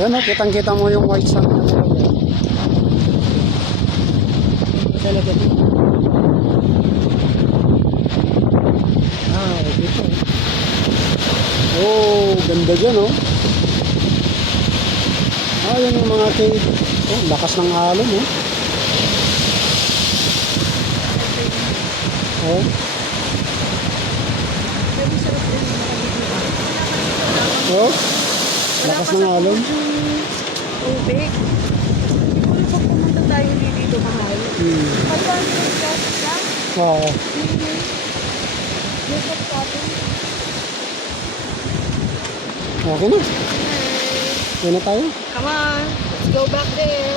Yan o, kitang-kita mo yung white sand na talaga. Talaga ito. Ah, ito. Oh, ganda dyan oh. Ah, yun yung mga cave. Oh, lakas ng alon oh. Oh. Oh. Lakas ng alon. Tubig. Siguro pag pumunta tayo hindi dito mahal. Pagkaan ko yung plastic lang. Oo. Look at cotton. Okay na. Yan na tayo. Come on, let's go back there.